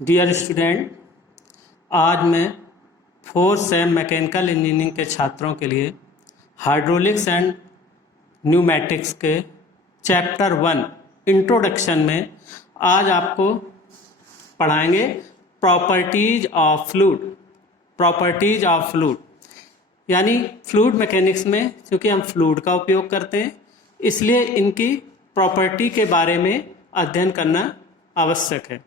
Dear student, आज मैं fourth same mechanical engineering के छात्रों के लिए हाइड्रोलिक्स एंड न्यूमेटिक्स के चैप्टर 1 इंट्रोडक्शन में आज आपको पढ़ाएंगे properties of fluid. Properties of fluid यानी फ्लूइड मैकेनिक्स में चूँकि हम फ्लूइड का उपयोग करते हैं, इसलिए इनकी प्रॉपर्टी के बारे में अध्ययन करना आवश्यक है।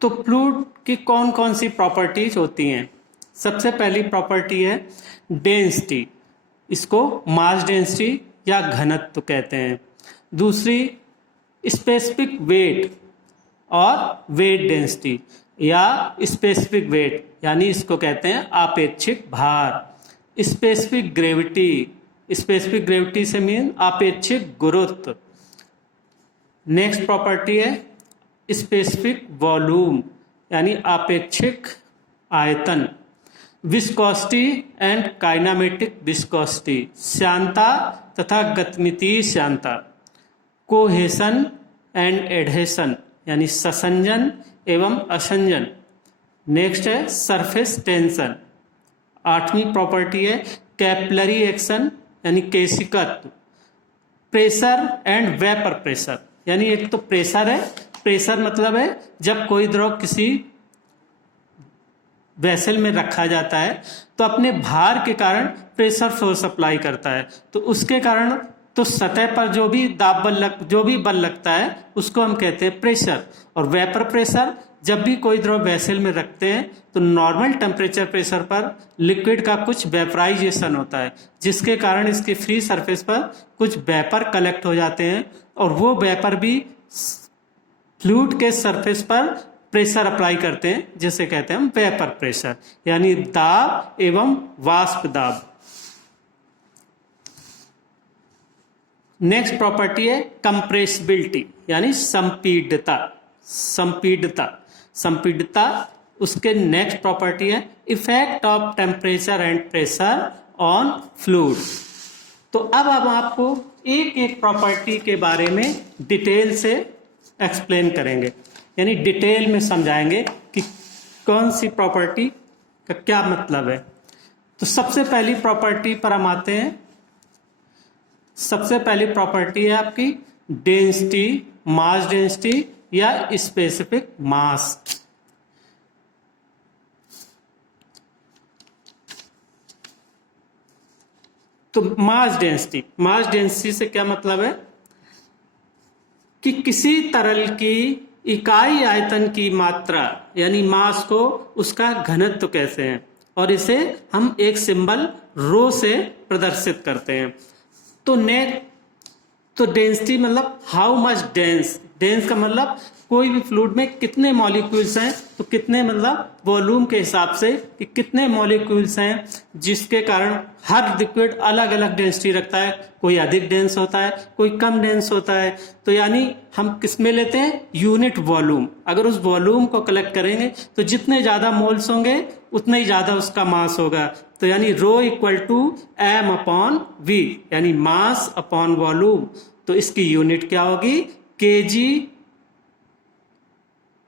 तो फ्लूइड की कौन कौन सी प्रॉपर्टीज होती हैं? सबसे पहली प्रॉपर्टी है डेंसिटी, इसको मास डेंसिटी या घनत्व कहते हैं। दूसरी स्पेसिफिक वेट और वेट डेंसिटी या स्पेसिफिक वेट यानी इसको कहते हैं आपेक्षिक भार। स्पेसिफिक ग्रेविटी, स्पेसिफिक ग्रेविटी से मीन आपेक्षिक गुरुत्व। नेक्स्ट प्रॉपर्टी है स्पेसिफिक वॉल्यूम यानी आपेक्षिक आयतन। विस्कोसिटी एंड काइनेमेटिक विस्कोसिटी, श्यानता तथा गतिमितीय श्यानता। कोहेसन एंड एडहेसन यानी ससंजन एवं असंजन। नेक्स्ट है सरफेस टेंशन। आठवीं प्रॉपर्टी है कैपिलरी एक्शन यानी केशिकत्व। प्रेशर एंड वेपर प्रेशर यानी एक तो प्रेशर है, प्रेशर मतलब है जब कोई द्रव किसी वेसल में रखा जाता है तो अपने भार के कारण प्रेशर फोर्स अप्लाई करता है, तो उसके कारण तो सतह पर जो भी बल लगता है उसको हम कहते हैं प्रेशर। और वेपर प्रेशर जब भी कोई द्रव वेसल में रखते हैं तो नॉर्मल टेम्परेचर प्रेशर पर लिक्विड का कुछ वेपराइजेशन होता है, जिसके कारण इसकी फ्री सरफेस पर कुछ वेपर कलेक्ट हो जाते हैं और वो वेपर भी फ्लूइड के सरफेस पर प्रेशर अप्लाई करते हैं, जिसे कहते हैं हम वेपर प्रेशर यानी दाब एवं वाष्प दाब। नेक्स्ट प्रॉपर्टी है कंप्रेसिबिलिटी यानी संपीड्यता। संपीड्यता उसके नेक्स्ट प्रॉपर्टी है effect of temperature and pressure on fluid. तो अब हम आपको एक एक प्रॉपर्टी के बारे में डिटेल से एक्सप्लेन करेंगे, यानी डिटेल में समझाएंगे कि कौन सी प्रॉपर्टी का क्या मतलब है। तो सबसे पहली प्रॉपर्टी पर हम आते हैं। सबसे पहली प्रॉपर्टी है आपकी डेंसिटी, मास डेंसिटी या स्पेसिफिक मास। तो मास डेंसिटी से क्या मतलब है कि किसी तरल की इकाई आयतन की मात्रा यानी मास को उसका घनत्व कैसे है, और इसे हम एक सिंबल रो से प्रदर्शित करते हैं। तो डेंसिटी मतलब हाउ मच डेंस का मतलब कोई भी फ्लूइड में कितने मॉलिक्यूल्स हैं, तो कितने मतलब वॉल्यूम के हिसाब से कि कितने मॉलिक्यूल्स हैं, जिसके कारण हर लिक्विड अलग अलग डेंसिटी रखता है। कोई अधिक डेंस होता है, कोई कम डेंस होता है। तो यानी हम किस में लेते हैं यूनिट वॉल्यूम। अगर उस वॉल्यूम को कलेक्ट करेंगे तो जितने ज़्यादा मोल्स होंगे उतना ही ज़्यादा उसका मास होगा। तो यानी rho equal to m upon v यानी मास अपॉन वॉल्यूम। तो इसकी यूनिट क्या होगी केजी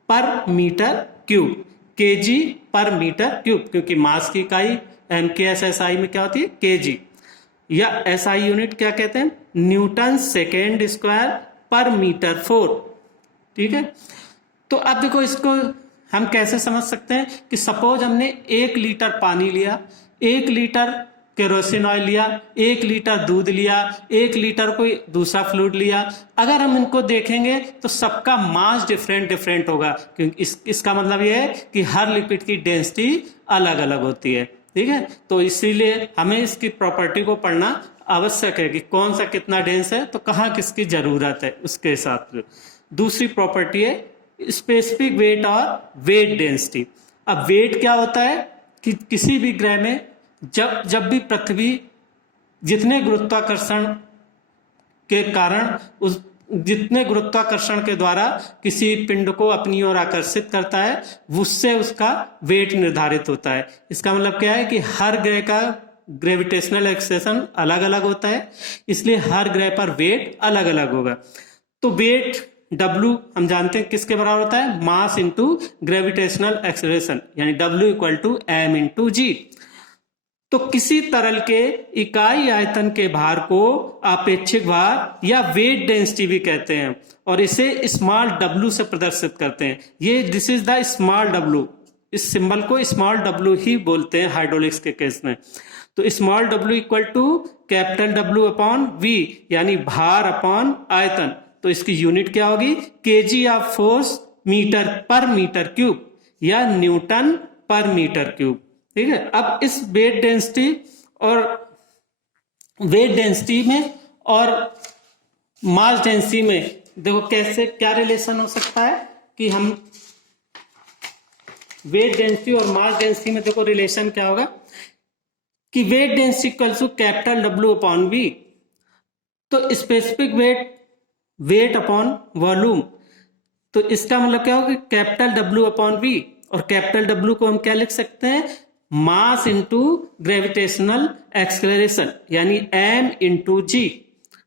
पर मीटर क्यूब। केजी पर मीटर क्यूब, क्योंकि मास की इकाई एमकेएस एसआई में क्या होती है केजी, या एसआई यूनिट क्या कहते हैं न्यूटन सेकेंड स्क्वायर पर मीटर 4। ठीक है, तो अब देखो इसको हम कैसे समझ सकते हैं कि सपोज हमने 1 लीटर पानी लिया, 1 लीटर केरोसिन ऑयल लिया, 1 लीटर दूध लिया, 1 लीटर कोई दूसरा फ्लूइड लिया। अगर हम इनको देखेंगे तो सबका मास डिफरेंट होगा, क्योंकि इसका मतलब ये है कि हर लिक्विड की डेंसिटी अलग अलग होती है। ठीक है, तो इसीलिए हमें इसकी प्रॉपर्टी को पढ़ना आवश्यक है कि कौन सा कितना डेंस है, तो कहाँ किसकी जरूरत है उसके हिसाब से। दूसरी प्रॉपर्टी है स्पेसिफिक वेट और वेट डेंसिटी। अब वेट क्या होता है कि किसी भी ग्रह में जब भी पृथ्वी जितने गुरुत्वाकर्षण के कारण जितने गुरुत्वाकर्षण के द्वारा किसी पिंड को अपनी ओर आकर्षित करता है, उससे उसका वेट निर्धारित होता है। इसका मतलब क्या है कि हर ग्रह का ग्रेविटेशनल एक्सेशन अलग अलग होता है, इसलिए हर ग्रह पर वेट अलग अलग होगा। तो वेट W हम जानते हैं किसके बराबर होता है, मास इंटू ग्रेविटेशनल एक्सेलरेशन, यानी W equal to m into g. तो किसी तरल के इकाई आयतन के भार को आपेक्षिक भार या वेट डेंसिटी भी कहते हैं, और इसे स्मॉल w से प्रदर्शित करते हैं। ये this is the small w, इस सिंबल को स्मॉल w ही बोलते हैं हाइड्रोलिक्स के केस में। तो small w equal to capital W upon V, यानी भार अपॉन आयतन। तो इसकी यूनिट क्या होगी, केजी ऑफ फोर्स मीटर पर मीटर क्यूब या न्यूटन पर मीटर क्यूब। ठीक है, अब इस वेट डेंसिटी में और मास डेंसिटी में देखो कैसे क्या रिलेशन हो सकता है कि हम वेट डेंसिटी और मास डेंसिटी में देखो रिलेशन क्या होगा कि weight density equal to capital W upon V। तो स्पेसिफिक वेट अपॉन वॉल्यूम, तो इसका मतलब क्या होगा, कैपिटल W अपॉन V, और कैपिटल W को हम क्या लिख सकते हैं, मास इंटू ग्रेविटेशनल एक्सेलरेशन, यानी m into g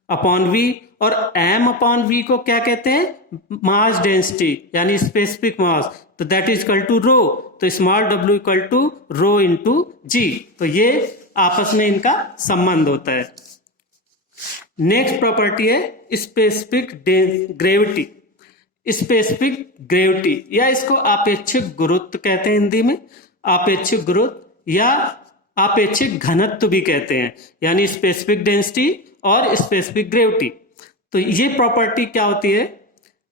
upon V, और m अपॉन V को क्या कहते हैं, मास डेंसिटी यानी स्पेसिफिक मास, तो that is equal to rho. तो small w equal to rho into g. तो ये आपस में इनका संबंध होता है। नेक्स्ट प्रॉपर्टी है स्पेसिफिक ग्रेविटी। स्पेसिफिक ग्रेविटी या इसको आपेक्षिक गुरुत्व कहते हैं हिंदी में, आपेक्षिक गुरुत्व या आपेक्षिक घनत्व भी कहते हैं, यानी स्पेसिफिक डेंसिटी और स्पेसिफिक ग्रेविटी। तो ये प्रॉपर्टी क्या होती है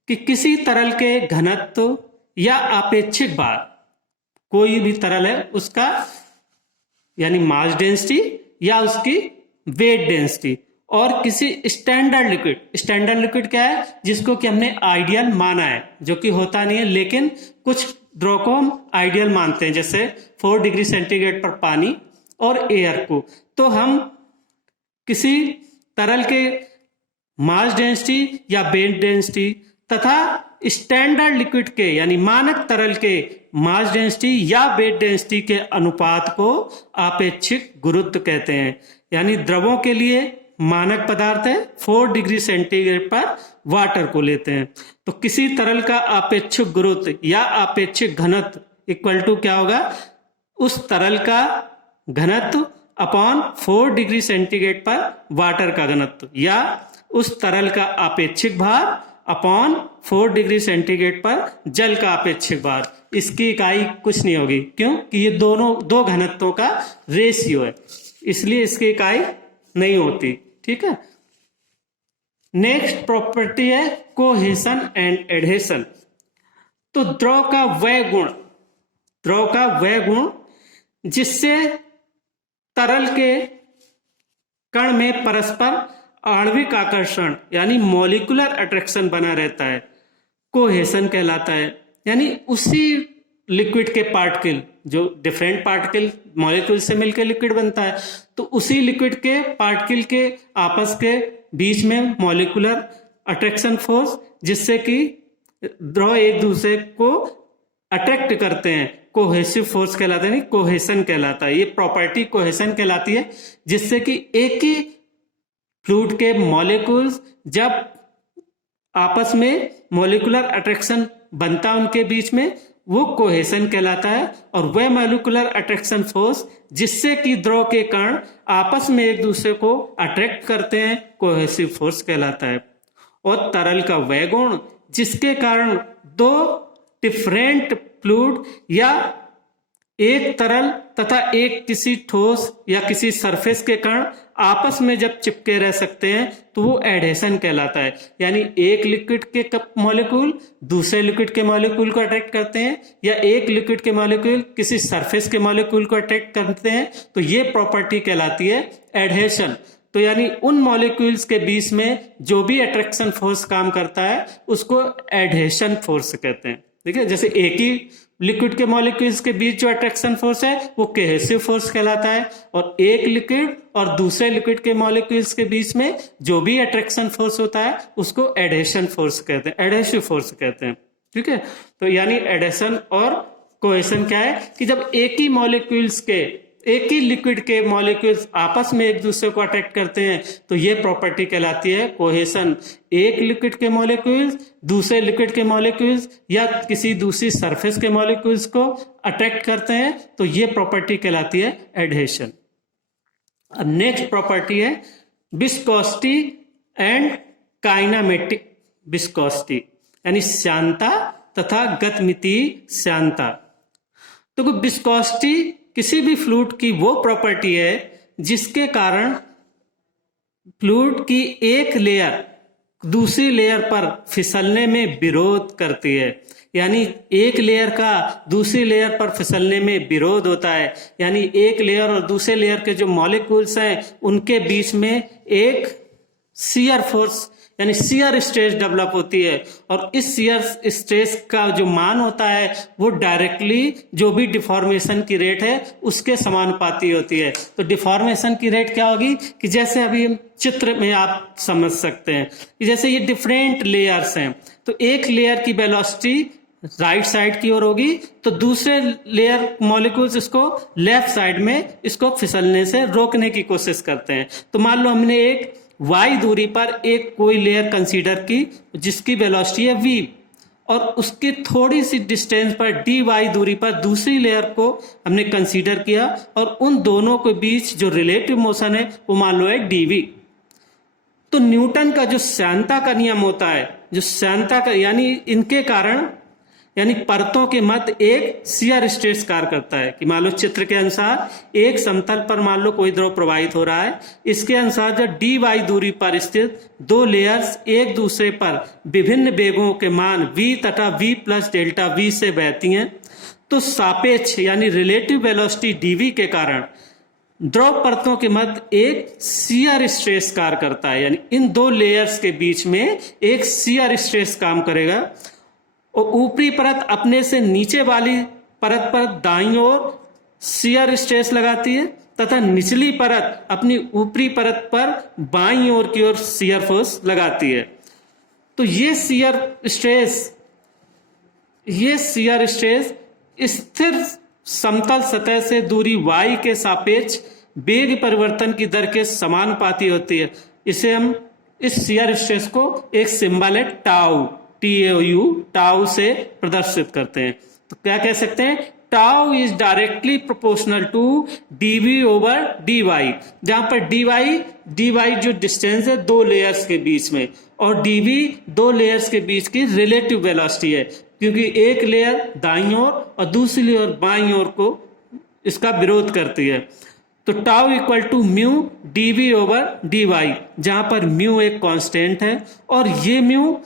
कि किसी तरल के घनत्व या आपेक्षिक भार, कोई भी तरल है उसका यानी मास डेंसिटी या उसकी वेट डेंसिटी, और किसी स्टैंडर्ड लिक्विड क्या है, जिसको कि हमने आइडियल माना है, जो कि होता नहीं है, लेकिन कुछ द्रव को हम आइडियल मानते हैं, जैसे 4 डिग्री सेंटीग्रेड पर पानी और एयर को। तो हम किसी तरल के मास डेंसिटी या वेट डेंसिटी तथा स्टैंडर्ड लिक्विड के यानी मानक तरल के मास डेंसिटी या वेट डेंसिटी के अनुपात को आपेक्षिक गुरुत्व कहते हैं। यानी द्रवों के लिए मानक पदार्थ है 4 डिग्री सेंटीग्रेड पर वाटर को लेते हैं, तो किसी तरल का आपेक्षिक गुरुत्व या आपेक्षिक घनत्व इक्वल टू क्या होगा, उस तरल का घनत्व अपॉन 4 डिग्री सेंटीग्रेड पर वाटर का घनत्व, या उस तरल का आपेक्षिक भार अपॉन 4 डिग्री सेंटीग्रेड पर जल का आपेक्षिक भार। इसकी इकाई कुछ नहीं होगी, क्यों कि ये दो घनत्वों का रेशियो है, इसलिए इसकी इकाई नहीं होती। ठीक है, नेक्स्ट प्रॉपर्टी है कोहेशन एंड एडहेशन। तो द्रव का वह गुण जिससे तरल के कण में परस्पर आणविक आकर्षण यानी मॉलिक्यूलर अट्रैक्शन बना रहता है, कोहेशन कहलाता है। यानी उसी लिक्विड के पार्टिकल, जो डिफरेंट पार्टिकल मॉलिक्यूल से मिलकर लिक्विड बनता है, तो उसी लिक्विड के पार्टिकल के आपस के बीच में मॉलिक्यूलर अट्रैक्शन फोर्स, जिससे कि द्रव एक दूसरे को अट्रैक्ट करते हैं, कोहेसिव फोर्स कहलाता है, कोहेशन कहलाता है। ये प्रॉपर्टी कोहेशन कहलाती है, जिससे कि एक ही फ्लूइड के मॉलिक्यूल्स जब आपस में मॉलिक्यूलर अट्रैक्शन बनता है उनके बीच में, वो कोहेशन कहलाता है। और वह मॉलिक्यूलर अट्रैक्शन फोर्स जिससे कि द्रव के कण आपस में एक दूसरे को अट्रैक्ट करते हैं, कोहेसिव फोर्स कहलाता है। और तरल का वह गुण जिसके कारण दो डिफरेंट फ्लूइड या एक तरल तथा एक किसी ठोस या किसी सरफेस के कण आपस में जब चिपके रह सकते हैं, तो वो एडहेशन कहलाता है। यानी एक लिक्विड के मॉलिक्यूल दूसरे लिक्विड के मॉलिक्यूल को अट्रैक्ट करते हैं, या एक लिक्विड के मॉलिक्यूल किसी सरफेस के मॉलिक्यूल को अट्रैक्ट करते हैं, तो ये प्रॉपर्टी कहलाती है एडहेशन। तो यानी उन मॉलिक्यूल्स के बीच में जो भी अट्रैक्शन फोर्स काम करता है, उसको एडहेशन फोर्स कहते हैं। ठीक है, जैसे एक ही लिक्विड के मॉलिक्यूल्स के बीच जो अट्रैक्शन फोर्स है वो कोहेसिव फोर्स कहलाता है, और एक लिक्विड और दूसरे लिक्विड के मॉलिक्यूल्स के बीच में जो भी अट्रैक्शन फोर्स होता है उसको एडहेशन फोर्स कहते हैं, एडहेसिव फोर्स कहते हैं। ठीक है, तो यानी एडहेशन और कोहेशन क्या है कि जब एक ही मॉलिक्यूल्स के एक ही लिक्विड के मॉलिक्यूल्स आपस में एक दूसरे को अट्रैक्ट करते हैं तो ये प्रॉपर्टी कहलाती है कोहेशन। एक लिक्विड के मॉलिक्यूल्स दूसरे लिक्विड के मॉलिक्यूल्स या किसी दूसरी सरफेस के मॉलिक्यूल्स को अट्रैक्ट करते हैं तो ये प्रॉपर्टी कहलाती है एडहेशन। अब नेक्स्ट प्रॉपर्टी है विस्कोसिटी एंड काइनेमेटिक विस्कोसिटी, यानी श्यानता तथा गतिमितीय श्यानता। तो विस्कोसिटी किसी भी फ्लूइड की वो प्रॉपर्टी है जिसके कारण फ्लूइड की एक लेयर दूसरी लेयर पर फिसलने में विरोध करती है, यानी एक लेयर का दूसरी लेयर पर फिसलने में विरोध होता है, यानी एक लेयर और दूसरे लेयर के जो मॉलिक्यूल्स हैं उनके बीच में एक शियर फोर्स यानी शियर स्ट्रेस डेवलप होती है, और इस शियर स्ट्रेस का जो मान होता है वो डायरेक्टली जो भी डिफॉर्मेशन की रेट है उसके समानुपाती होती है। तो डिफॉर्मेशन की रेट क्या होगी कि जैसे अभी चित्र में आप समझ सकते हैं कि जैसे ये डिफरेंट लेयर्स हैं, तो एक लेयर की वेलोसिटी राइट साइड की ओर होगी तो दूसरे लेयर मॉलिक्यूल्स इसको लेफ्ट साइड में इसको फिसलने से रोकने की कोशिश करते हैं। तो मान लो हमने एक y दूरी पर एक कोई लेयर कंसीडर की जिसकी वेलोसिटी है v, और उसके थोड़ी सी डिस्टेंस पर dy दूरी पर दूसरी लेयर को हमने कंसीडर किया, और उन दोनों के बीच जो रिलेटिव मोशन है वो मान लो है dv। तो न्यूटन का जो श्यानता का नियम होता है, जो श्यानता का यानी इनके कारण यानी परतों के मध्य एक शियर स्ट्रेस कार्य करता है कि मान लो चित्र के अनुसार एक समतल पर मान लो कोई द्रव प्रवाहित हो रहा है, इसके अनुसार जब dy दूरी पर स्थित दो लेयर्स एक दूसरे पर विभिन्न वेगों के मान v तथा v प्लस डेल्टा v से बहती हैं तो सापेक्ष यानी रिलेटिव वेलोसिटी dv के कारण द्रव परतों के मध्य एक शियर स्ट्रेस कार्य करता है, यानी इन दो लेयर्स के बीच में एक शियर स्ट्रेस काम करेगा, और ऊपरी परत अपने से नीचे वाली परत पर दाईं ओर शियर स्ट्रेस लगाती है तथा निचली परत अपनी ऊपरी परत पर बाईं ओर की ओर शियर फोर्स लगाती है। तो ये शियर स्ट्रेस स्थिर समतल सतह से दूरी y के सापेक्ष वेग परिवर्तन की दर के समानुपाती होती है। इसे हम इस शियर स्ट्रेस को एक सिंबल है टाउ टाउ से प्रदर्शित करते हैं। तो क्या कह सकते हैं, tau is directly proportional to dv over dy, जहां पर dy जो डिस्टेंस है दो लेयर्स के बीच में, और dv दो लेयर्स के बीच की रिलेटिव वेलोसिटी है, क्योंकि एक लेयर दाईं ओर और दूसरी लेयर बाईं ओर को इसका विरोध करती है। तो tau equal to mu dv over dy, जहां पर म्यू एक कांस्टेंट है, और ये म्यू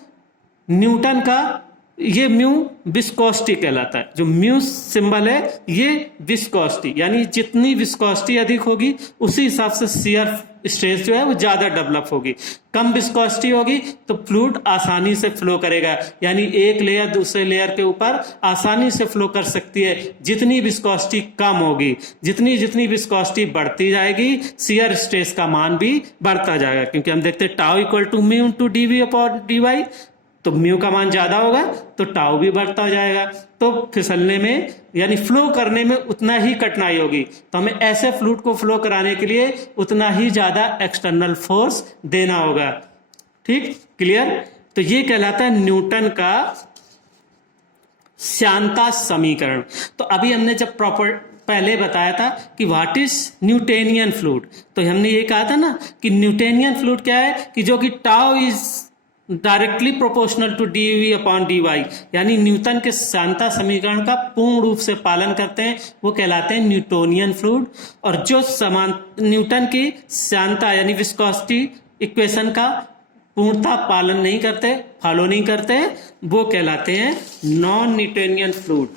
न्यूटन का ये म्यू विस्कोसिटी कहलाता है। जो म्यू सिंबल है ये विस्कोसिटी, यानी जितनी विस्कोसिटी अधिक होगी उसी हिसाब से शियर स्ट्रेस जो है वो ज्यादा डेवलप होगी। कम विस्कोसिटी होगी तो फ्लूइड आसानी से फ्लो करेगा, यानी एक लेयर दूसरे लेयर के ऊपर आसानी से फ्लो कर सकती है। जितनी विस्कोसिटी कम होगी, जितनी विस्कोसिटी बढ़ती जाएगी शियर स्ट्रेस का मान भी बढ़ता जाएगा, क्योंकि हम देखते हैं tau equal to mu to dv upon dy, तो म्यू का मान ज्यादा होगा तो टाउ भी बढ़ता जाएगा, तो फिसलने में यानी फ्लो करने में उतना ही कठिनाई होगी। तो हमें ऐसे फ्लूइड को फ्लो कराने के लिए उतना ही ज्यादा एक्सटर्नल फोर्स देना होगा। ठीक, क्लियर। तो ये कहलाता है न्यूटन का श्यानता समीकरण। तो अभी हमने जब पहले बताया था कि व्हाट इज न्यूटेनियन फ्लूइड, तो हमने ये कहा था ना कि न्यूटेनियन फ्लूइड क्या है कि जो कि tau is directly proportional to dv upon dy, यानी न्यूटन के श्यानता समीकरण का पूर्ण रूप से पालन करते हैं, वो कहलाते हैं न्यूटोनियन फ्लूइड। और जो समान न्यूटन की श्यानता यानी विस्कोसिटी इक्वेशन का पूर्णता पालन नहीं करते, फॉलो नहीं करते, वो कहलाते हैं नॉन न्यूटोनियन फ्लूइड।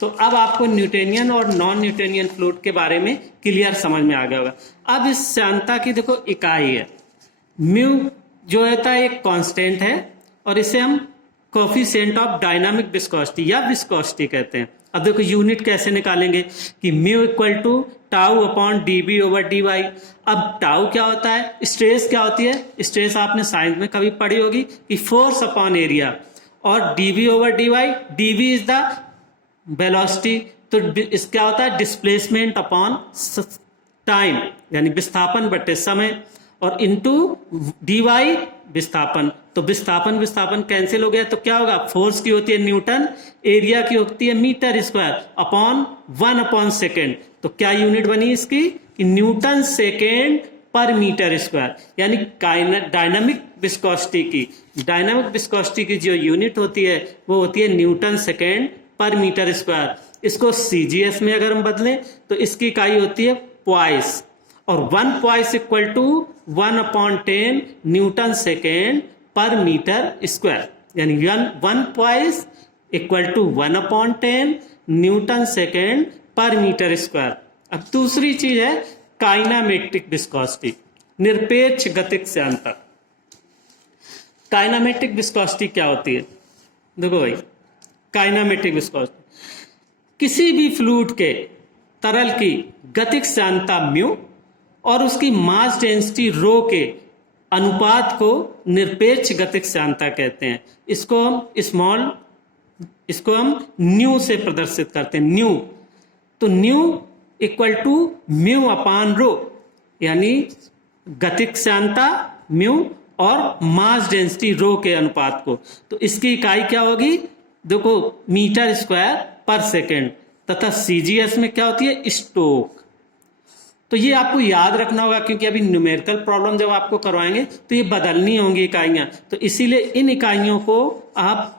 तो अब आपको न्यूटोनियन और नॉन न्यूटोनियन फ्लूइड के बारे में क्लियर समझ में आ गया होगा। अब इस श्यानता की देखो इकाई है म्यू, जो होता है एक कांस्टेंट है, और इसे हम कोफिशिएंट ऑफ डायनामिक विस्कोसिटी या विस्कोसिटी कहते हैं। अब देखो यूनिट कैसे निकालेंगे कि mu equal to tau upon dv over dy। अब टाउ क्या होता है, स्ट्रेस क्या होती है, स्ट्रेस आपने साइंस में कभी पढ़ी होगी कि फोर्स अपॉन एरिया, और dv over dy, dv is the velocity तो इस क्या होता है, डिस्प्लेसमेंट अपॉन टाइम, यानी विस्थापन बटे समय, और इनटू dy विस्थापन। तो विस्थापन विस्थापन कैंसिल हो गया, तो क्या होगा, फोर्स की होती है न्यूटन, एरिया की होती है मीटर स्क्वायर, अपॉन 1/सेकेंड। तो क्या यूनिट बनी इसकी, कि Newton second per metre square, यानी डायनामिक विस्कोसिटी की जो यूनिट होती है वो होती है Newton second per metre square. इसको सीजीएस में अगर हम बदलें तो इसकी इकाई होती है पॉइस, और 1 poise equal to 1/10 newton second per metre square, यानी 1 poise equal to 1/10 newton second per metre square. अब दूसरी चीज है काइनामेटिक विस्कोसिटी, निरपेक्ष गतिक श्यानता। काइनामेटिक विस्कोसिटी क्या होती है, देखो भाई, काइनामेटिक विस्कोसिटी किसी भी फ्लूइड के तरल की गतिक श्यानता म्यू और उसकी मास डेंसिटी रो के अनुपात को निरपेक्ष गतिक श्यानता कहते हैं। इसको हम न्यू से प्रदर्शित करते हैं, न्यू। तो न्यू इक्वल टू म्यू अपान रो, यानी गतिक श्यानता म्यू और मास डेंसिटी रो के अनुपात को। तो इसकी इकाई क्या होगी, देखो, मीटर स्क्वायर पर सेकेंड, तथा सीजीएस में क्या होती है, स्टोक। तो ये आपको याद रखना होगा, क्योंकि अभी न्यूमेरिकल प्रॉब्लम जब आपको करवाएंगे तो ये बदलनी होंगी इकाइयां, तो इसीलिए इन इकाइयों को आप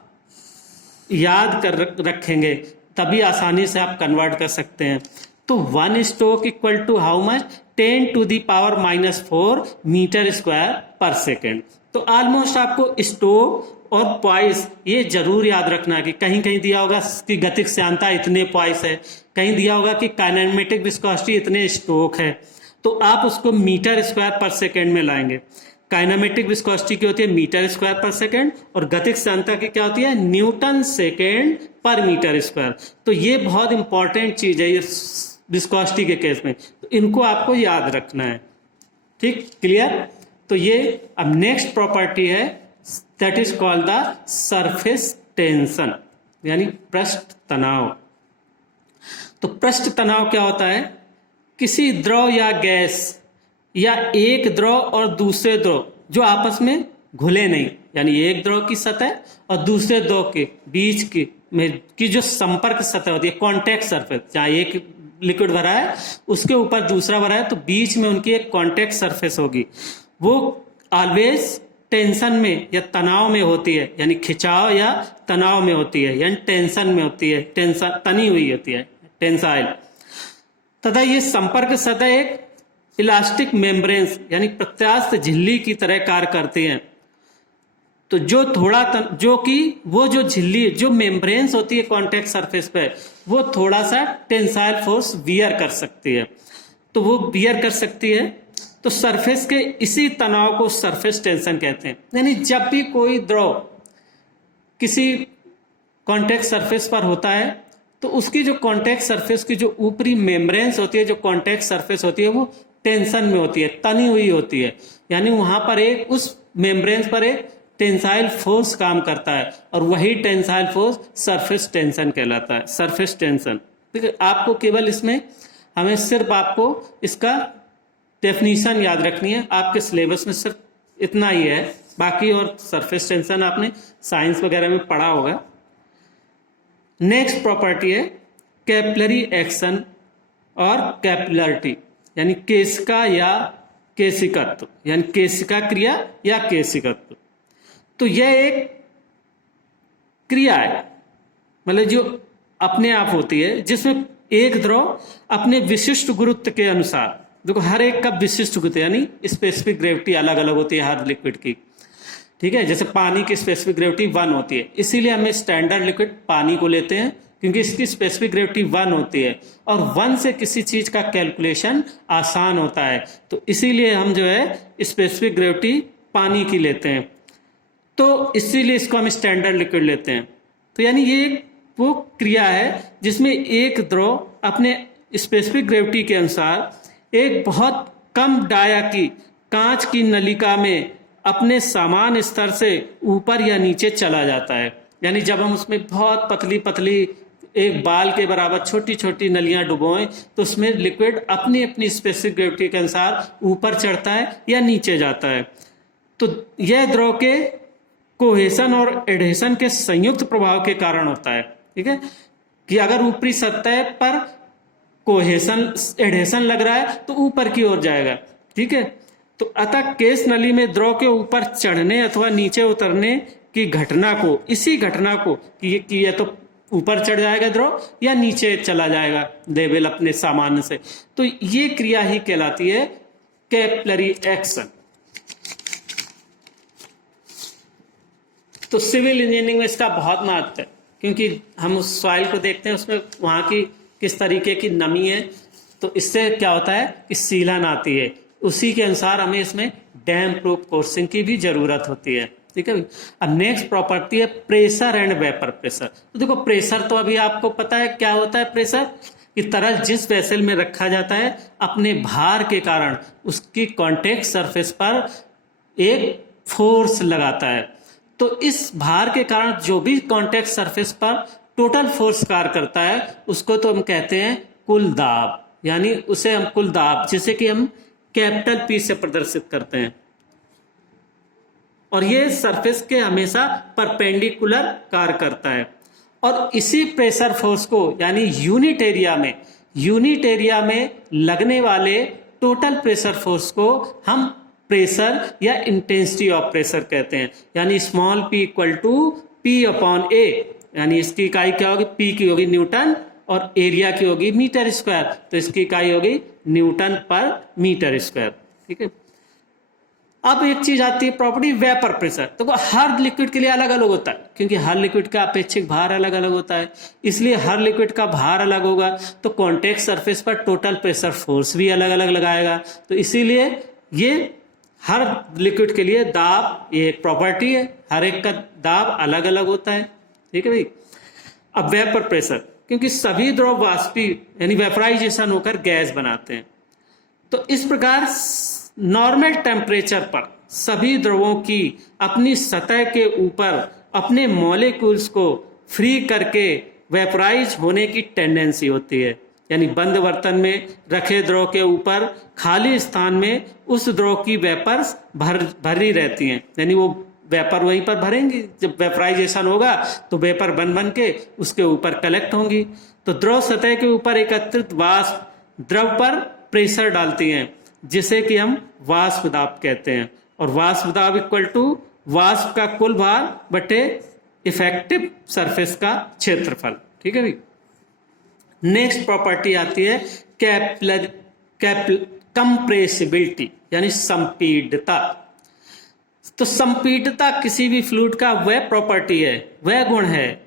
याद कर रखेंगे, तभी आसानी से आप कन्वर्ट कर सकते हैं। तो 1 stoke equal to how much, 10⁻⁻⁴ metre square per second. तो ऑलमोस्ट आपको स्टोक और पॉइस ये जरूर याद रखना है, कि कहीं कहीं दिया होगा कि गतिक श्यानता इतने पॉइस है, कहीं दिया होगा कि काइनेमेटिक विस्कोसिटी इतने स्टोक है, तो आप उसको मीटर स्क्वायर पर सेकेंड में लाएंगे। काइनेमेटिक विस्कोसिटी की होती है मीटर स्क्वायर पर सेकेंड, और गतिक श्यानता की क्या होती है, Newton second per metre square. तो ये बहुत इंपॉर्टेंट चीज है ये विस्कोसिटी के केस में, तो इनको आपको याद रखना है, ठीक, क्लियर। तो ये अब नेक्स्ट प्रॉपर्टी है, that is called the surface tension, यानी पृष्ठ तनाव। तो पृष्ठ तनाव क्या होता है, किसी द्रव या गैस या एक द्रव और दूसरे द्रव जो आपस में घुले नहीं, यानी एक द्रव की सतह और दूसरे द्रव के बीच की जो संपर्क सतह होती है, कॉन्टैक्ट सरफेस, जहां एक लिक्विड भरा है उसके ऊपर दूसरा भरा है, तो बीच में उनकी एक कॉन्टैक्ट सरफेस होगी, वो ऑलवेज टेंशन में या तनाव में होती है, यानी खिंचाव या तनाव में होती है, यानी टेंशन में होती है, टेंशन तनी हुई होती है, टेंसाइल। तथा ये संपर्क सतह एक इलास्टिक मेम्ब्रेन्स, यानी प्रत्यास्थ झिल्ली की तरह कार्य करती हैं। तो जो वो जो झिल्ली, जो मेम्ब्रेन्स होती है कॉन्टैक्ट सरफेस पे, वो थोड़ा सा टेंसाइल फोर्स बियर कर सकती है, तो वो बियर कर सकती है। तो सरफेस के इसी तनाव को सरफेस टेंशन कहते हैं। यानी जब भी कोई द्रव किसी कॉन्टैक्ट सरफेस पर होता है, तो उसकी जो कॉन्टैक्ट सरफेस की जो ऊपरी मेम्ब्रेन्स होती है, जो कॉन्टैक्ट सरफेस होती है, वो टेंशन में होती है, तनी हुई होती है, यानी वहां पर उस मेम्ब्रेन्स पर एक टेंसाइल फोर्स काम करता है, और वही टेंसाइल फोर्स सरफेस टेंशन कहलाता है, सरफेस टेंशन। ठीक है, आपको केवल इसमें हमें सिर्फ आपको इसका डेफिनीशन याद रखनी है, आपके सिलेबस में सिर्फ इतना ही है, बाकी और सरफेस टेंशन आपने साइंस वगैरह में पढ़ा होगा। नेक्स्ट प्रॉपर्टी है कैपिलरी एक्शन और कैपिलरिटी, यानी केशिका या केशिकत्व, यानी केशिका क्रिया या केशिकत्व। तो यह एक क्रिया है, मतलब जो अपने आप होती है, जिसमें एक द्रव अपने विशिष्ट गुरुत्व के अनुसार, देखो हर एक का विशिष्ट गुरुत्व यानी स्पेसिफिक ग्रेविटी अलग अलग होती है हर लिक्विड की, ठीक है। जैसे पानी की स्पेसिफिक ग्रेविटी 1 होती है, इसीलिए हमें स्टैंडर्ड लिक्विड पानी को लेते हैं, क्योंकि इसकी स्पेसिफिक ग्रेविटी 1 होती है, और 1 से किसी चीज का कैलकुलेशन आसान होता है, तो इसीलिए हम जो है स्पेसिफिक ग्रेविटी पानी की लेते हैं, तो इसीलिए इसको हम स्टैंडर्ड लिक्विड लेते हैं। तो यानी ये वो क्रिया है जिसमें एक द्रव अपने स्पेसिफिक ग्रेविटी के अनुसार एक बहुत कम डाया की कांच की नलिका में अपने समान स्तर से ऊपर या नीचे चला जाता है। यानी जब हम उसमें बहुत पतली पतली एक बाल के बराबर छोटी छोटी नलियां डुबोएं तो उसमें लिक्विड अपनी अपनी स्पेसिफिक ग्रेविटी के अनुसार ऊपर चढ़ता है या नीचे जाता है। तो यह द्रव के कोहेशन और एडहेशन के संयुक्त प्रभाव के कारण होता है। ठीक है, कि अगर ऊपरी सतह पर कोहेशन एडहेशन लग रहा है तो ऊपर की ओर जाएगा। ठीक है, तो अतः केस नली में द्रव के ऊपर चढ़ने अथवा नीचे उतरने की घटना को, इसी घटना को कि या तो ऊपर चढ़ जाएगा द्रव या नीचे चला जाएगा लेवल अपने सामान्य से, तो ये क्रिया ही कहलाती है कैपिलरी एक्शन। तो सिविल इंजीनियरिंग में इसका बहुत महत्व है, क्योंकि हम उस सॉइल को देखते हैं उसमें वहां की किस तरीके की नमी है, तो इससे क्या होता है कि सीलन आती है, उसी के अनुसार हमें इसमें डैम प्रूफ कोर्सिंग की भी जरूरत होती है। ठीक है, अब नेक्स्ट प्रॉपर्टी है प्रेशर एंड वेपर प्रेशर। तो देखो प्रेशर तो अभी आपको पता है क्या होता है। प्रेशर कि तरल जिस वेसल में रखा जाता है अपने भार के कारण उसकी कॉन्टेक्ट सरफेस पर एक फोर्स लगाता है, तो इस भार के कारण जो भी कॉन्टेक्ट सरफेस पर टोटल फोर्स कार्य करता है उसको तो हम कहते हैं कुल दाब, यानी उसे हम कुल दाब, जिसे कि हम कैपिटल पी से प्रदर्शित करते हैं। और ये सरफेस के हमेशा परपेंडिकुलर कार्य करता है। और इसी प्रेशर फोर्स को यानी यूनिट एरिया में लगने वाले टोटल प्रेशर फोर्स को हम प्रेशर या इंटेंसिटी ऑफ प्रेशर कहते हैं। यानी small p equal to P upon A, यानी इसकी इकाई क्या होगी, P की होगी न्यूटन और एरिया की होगी मीटर स्क्वायर, तो इसकी इकाई होगी न्यूटन पर मीटर स्क्वायर। ठीक है, अब एक चीज आती है प्रॉपर्टी वेपर प्रेशर। तो हर लिक्विड के लिए अलग अलग होता है, क्योंकि हर लिक्विड का अपेक्षिक भार अलग अलग होता है, इसलिए हर लिक्विड का भार अलग होगा, तो कॉन्टेक्ट सरफेस पर टोटल प्रेशर फोर्स भी अलग अलग लगाएगा। तो इसीलिए ये हर लिक्विड के लिए दाब, ये एक प्रॉपर्टी है, हर एक का दाब अलग अलग होता है। ठीक है भाई। अब वेपर प्रेशर, क्योंकि सभी द्रव वाष्पीय यानी वेपराइजेशन होकर गैस बनाते हैं, तो इस प्रकार नॉर्मल टेम्परेचर पर सभी द्रवों की अपनी सतह के ऊपर अपने मॉलिक्यूल्स को फ्री करके वेपराइज होने की टेंडेंसी होती है। यानी बंद बर्तन में रखे द्रव के ऊपर खाली स्थान में उस द्रव की वेपर्स भरी रहती हैं, यानी वो वेपर वहीं पर भरेंगी, जब वेपराइजेशन होगा तो वेपर बन बन के उसके ऊपर कलेक्ट होंगी। तो द्रव सतह के ऊपर एकत्रित वाष्प द्रव पर प्रेशर डालती हैं, जिसे कि हम वाष्प दाब कहते हैं। और वाष्प दाब इक्वल टू वाष्प का कुल भार बटे इफेक्टिव सरफेस का क्षेत्रफल। ठीक है भाई। नेक्स्ट प्रॉपर्टी आती है कंप्रेसिबिलिटी यानी संपीडता। तो संपीडता किसी भी फ्लूइड का वह प्रॉपर्टी है, वह गुण है